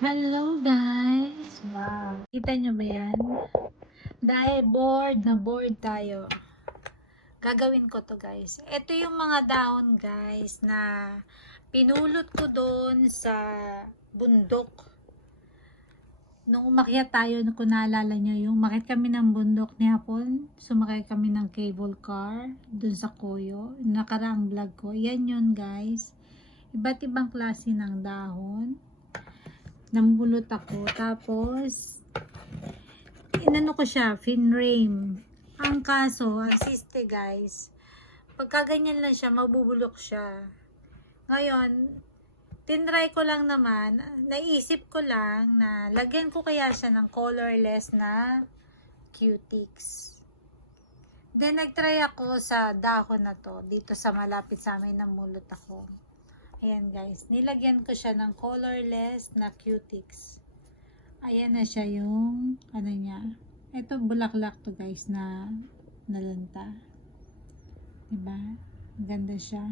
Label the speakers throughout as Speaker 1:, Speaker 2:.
Speaker 1: Hello guys! Wow! Kita nyo ba yan? Dahil bored na bored tayo. Gagawin ko to guys. Ito yung mga dahon guys na pinulot ko doon sa bundok. Nung umakyat tayo, kung naalala nyo, yung umakyat kami ng bundok ni Hapon, sumakay kami ng cable car doon sa Koyo. Nakaraang vlog ko. Yan yun guys. Iba't ibang klase ng dahon namulot ako. Tapos, inano ko siya, finrame. Ang kaso, assiste guys, pagka ganyan lang siya, mabubulok siya. Ngayon, tinry ko lang naman, naisip ko lang na lagyan ko kaya siya ng colorless na cutics. Then, nagtry ako sa dahon na to, dito sa malapit sa amin, namulot ako. Ayan guys, nilagyan ko siya ng colorless na cutics. Ayan na siya yung, ano niya. Ito bulaklak to guys na nalanta. Diba? Ganda siya.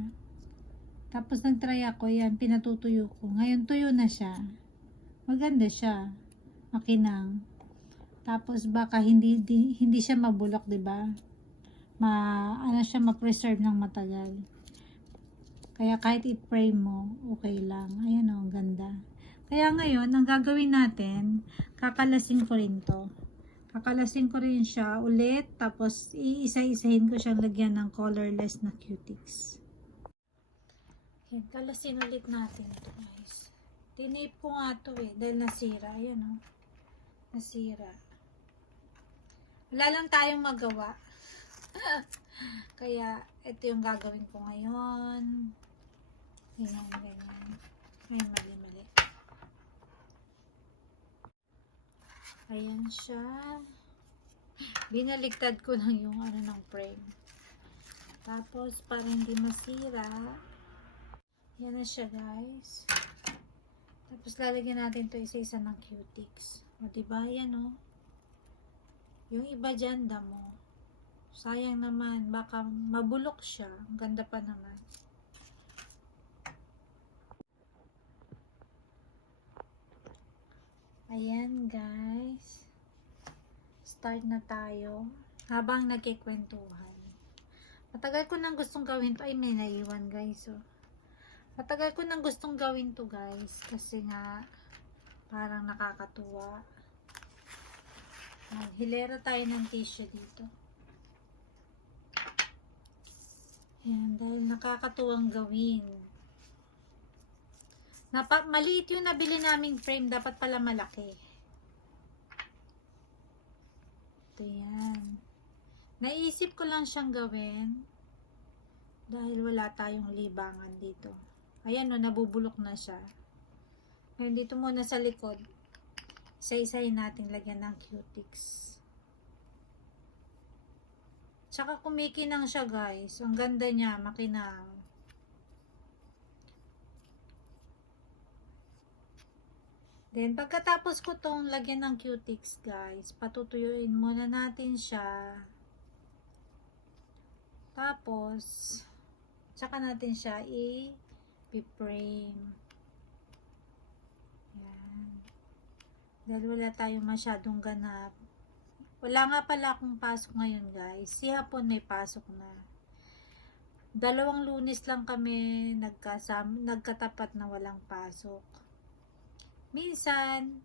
Speaker 1: Tapos nagtry ako, yan, pinatutuyo ko. Ngayon tuyo na siya. Maganda siya. Makinang. Tapos baka hindi di, hindi siya mabulok, 'di ba? Ma ano siya ma-preserve ng matagal. Kaya kahit i-pray mo, okay lang. Ayan o, ang ganda. Kaya ngayon, ang gagawin natin, kakalasin ko rin to. Kakalasin ko rin siya ulit, tapos iisa-isahin ko siyang lagyan ng colorless na cutics. Ayan, kalasin ulit natin to guys. Tinape ko nga to eh, dahil nasira. Ayan o. Nasira. Wala lang tayong magawa. Kaya, ito yung gagawin ko ngayon. Ganyan, ganyan. Ay, mali, mali. Ayan siya. Binaligtad ko lang yung ano ng frame. Tapos, para hindi masira, yan na siya, guys. Tapos, lalagyan natin to isa-isa ng cutics. O, diba? Yan, o. Yung iba dyan, damo. Sayang naman, baka mabulok siya. Ang ganda pa naman. Ayan guys. Start na tayo. Habang nagkikwentuhan. Matagal ko nang gustong gawin to. Ay, may naiwan guys. Oh. Matagal ko nang gustong gawin to guys. Kasi nga, parang nakakatuwa. Hilera tayo ng tissue dito. Yan, dahil nakakatuwang gawin. Napa, maliit yung nabili naming frame, dapat pala malaki. Ito yan. Naisip ko lang siyang gawin dahil wala tayong libangan dito. Ayan o, nabubulok na siya. Ngayon dito muna sa likod, isa-isahin natin lagyan ng cutics. Tsaka kumikinang siya guys. Ang ganda niya, makinang. Then, pagkatapos ko tong lagyan ng cutics guys, patutuyuin muna natin siya. Tapos, tsaka natin siya i-frame. Yan. Dahil wala tayong masyadong ganap. Wala nga pala akong pasok ngayon guys. Si hapon may pasok na. Dalawang lunis lang kami nagkasam nagkatapat na walang pasok. Minsan,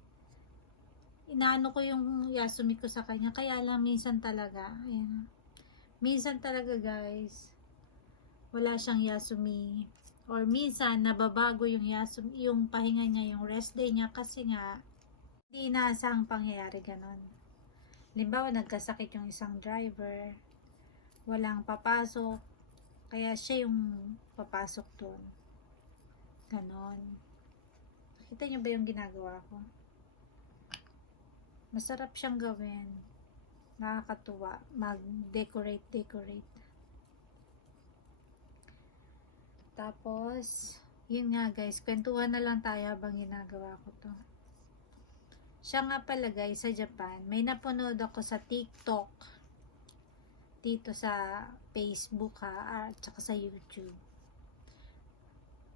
Speaker 1: inaano ko yung yasumi ko sa kanya. Kaya lang minsan talaga. Ayan. Minsan talaga guys, wala siyang yasumi. Or minsan, nababago yung yasumi, yung pahinga niya, yung rest day niya. Kasi nga, hindi inaasahang pangyayari ganon. Limbawa, nagkasakit yung isang driver, walang papasok, kaya siya yung papasok doon. Ganon. Nakita niyo ba yung ginagawa ko? Masarap siyang gawin. Nakakatuwa. Mag-decorate, decorate. Tapos, yun nga guys, kwentuhan na lang tayo habang ginagawa ko to. Siya nga pala guys, sa Japan, may napanood ako sa TikTok, dito sa Facebook ha, at saka sa YouTube.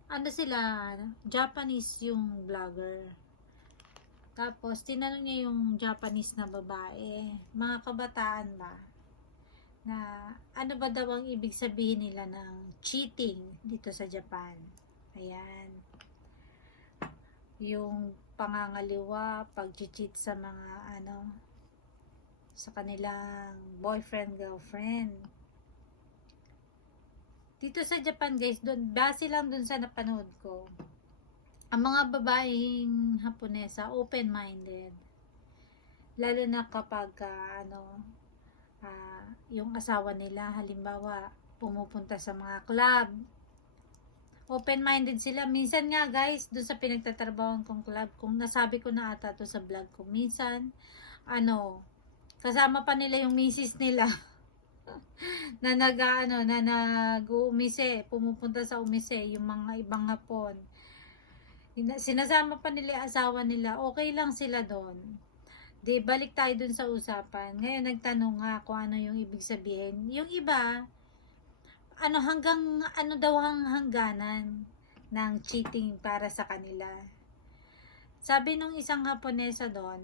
Speaker 1: Ano sila, Japanese yung vlogger. Tapos, tinanong niya yung Japanese na babae, mga kabataan ba? Na ano ba daw ang ibig sabihin nila ng cheating dito sa Japan? Ayan. Yung pangangaliwa, pag-cheat sa mga ano, sa kanilang boyfriend, girlfriend. Dito sa Japan guys, doon, base lang doon sa napanood ko, ang mga babaeng Haponesa, open-minded. Lalo na kapag, ah, ano, ah, yung asawa nila, halimbawa, pumupunta sa mga club. Open-minded sila. Minsan nga guys, doon sa pinagtatrabaho kong club, kung nasabi ko na ata to sa vlog ko, minsan, ano, kasama pa nila yung misis nila. na nag ano, na nag-uumise, pumupunta sa umise, yung mga ibang hapon. Sinasama pa nila asawa nila, okay lang sila doon. Di, balik tayo dun sa usapan. Ngayon, nagtanong nga kung ano yung ibig sabihin. Yung iba, ano hanggang, ano daw ang hangganan ng cheating para sa kanila. Sabi nung isang Haponesa doon,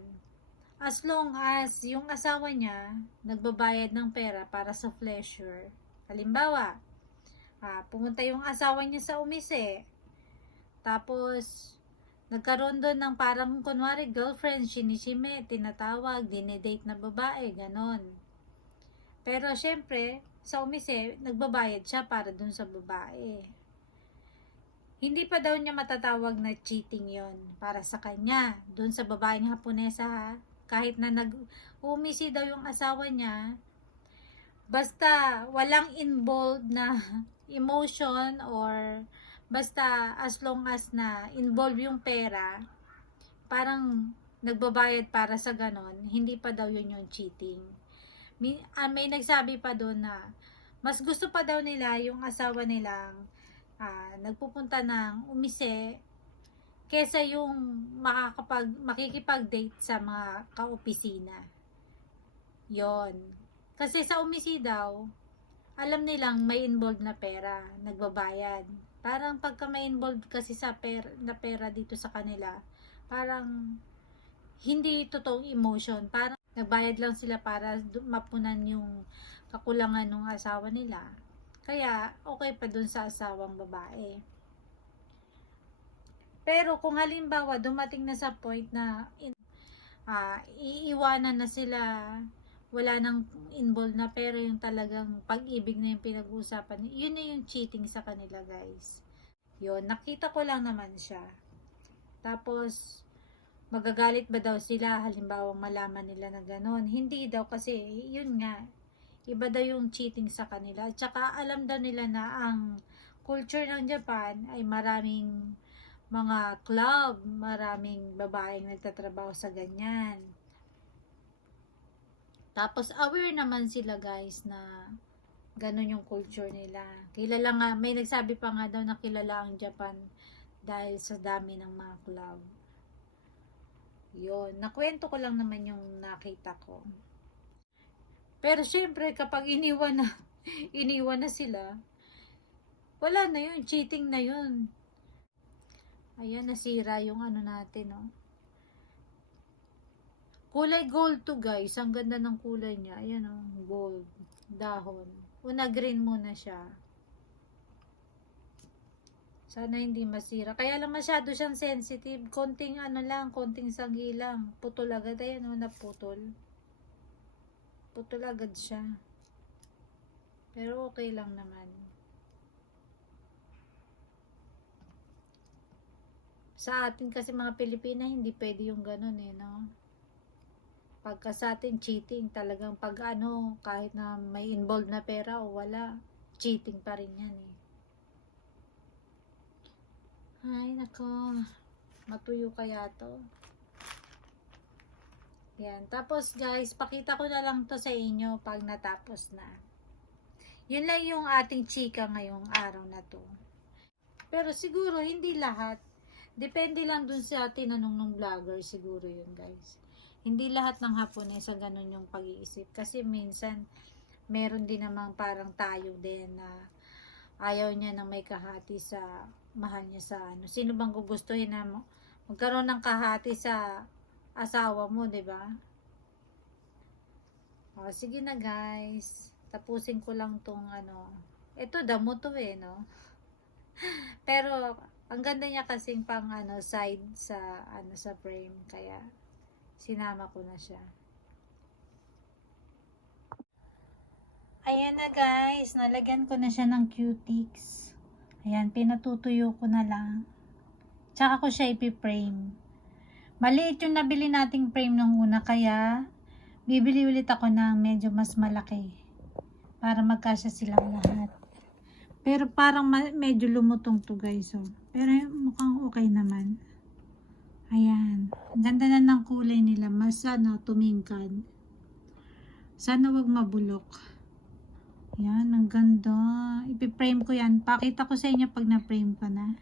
Speaker 1: as long as yung asawa niya nagbabayad ng pera para sa pleasure. Halimbawa, ah, pumunta yung asawa niya sa umise, tapos, nagkaroon doon ng parang kunwari girlfriend, sinishime, tinatawag, dinedate na babae, ganon. Pero syempre, sa umise, nagbabayad siya para doon sa babae. Hindi pa daw niya matatawag na cheating yon para sa kanya. Doon sa babaeng Haponesa ha. Kahit na nag-umisi daw yung asawa niya, basta walang involved na emotion or basta as long as na involve yung pera, parang nagbabayad para sa ganon, hindi pa daw yun yung cheating. May, ah, may nagsabi pa doon na mas gusto pa daw nila yung asawa nilang ah, nagpupunta ng umise kesa yung makakapag, makikipag-date sa mga kaopisina. Yon. Kasi sa umisi daw, alam nilang may involved na pera, nagbabayad. Parang pagka may involved kasi sa pera, na pera dito sa kanila, parang hindi totoong emotion. Parang nagbayad lang sila para mapunan yung kakulangan ng asawa nila. Kaya, okay pa dun sa asawang babae. Pero kung halimbawa dumating na sa point na ah, iiwanan na sila, wala nang involved na pero yung talagang pag-ibig na yung pinag-uusapan, yun na yung cheating sa kanila guys. Yun, nakita ko lang naman siya. Tapos, magagalit ba daw sila halimbawa malaman nila na gano'n? Hindi daw kasi, yun nga, iba daw yung cheating sa kanila. At saka alam daw nila na ang culture ng Japan ay maraming mga club, maraming babaeng nagtatrabaho sa ganyan. Tapos aware naman sila guys na ganun yung culture nila. Kilala nga, may nagsabi pa nga daw na kilala ang Japan dahil sa dami ng mga club. Yun, nakwento ko lang naman yung nakita ko. Pero syempre, kapag iniwan na, iniwan na sila, wala na yun, cheating na yun. Ayan, nasira yung ano natin, oh. Kulay gold to guys. Ang ganda ng kulay niya. Ayan oh, gold. Dahon. Una green muna siya. Sana hindi masira. Kaya lang masyado siyang sensitive. Konting ano lang, konting sagi lang. Putol agad. Ayan oh, naputol. Putol agad siya. Pero okay lang naman. Sa atin kasi mga Pilipina, hindi pwede yung ganun eh, no? Pagka sa atin, cheating. Talagang pag ano, kahit na may involved na pera o wala, cheating pa rin yan eh. Ay, nako. Matuyo kaya to. Yan. Tapos guys, pakita ko na lang to sa inyo pag natapos na. Yun lang yung ating chika ngayong araw na to. Pero siguro, hindi lahat. Depende lang dun sa tinanong ng vlogger siguro yun guys. Hindi lahat ng Haponesa ganun yung pag-iisip. Kasi minsan, meron din namang parang tayo din na ayaw niya na may kahati sa mahal niya sa ano. Sino bang gugustuhin na magkaroon ng kahati sa asawa mo, 'di ba? O, sige na guys. Tapusin ko lang tong ano. Ito, damo to eh, no? Pero, ang ganda niya kasing pang ano, side sa, ano, sa frame. Kaya, sinama ko na siya. Ayan na guys. Nalagyan ko na siya ng cutics. Ayan, pinatutuyo ko na lang. Tsaka ko siya ipiprame. Maliit yung nabili nating frame nung una, kaya bibili ulit ako ng medyo mas malaki para magkasya silang lahat. Pero parang medyo lumutong to guys. Oh. Pero mukhang okay naman. Ayan. Ganda na ng kulay nila. Mas ano, tumingkad. Sana wag mabulok. Ayan, ang ganda. Ipiprame ko yan. Pakita ko sa inyo pag na-frame ko na.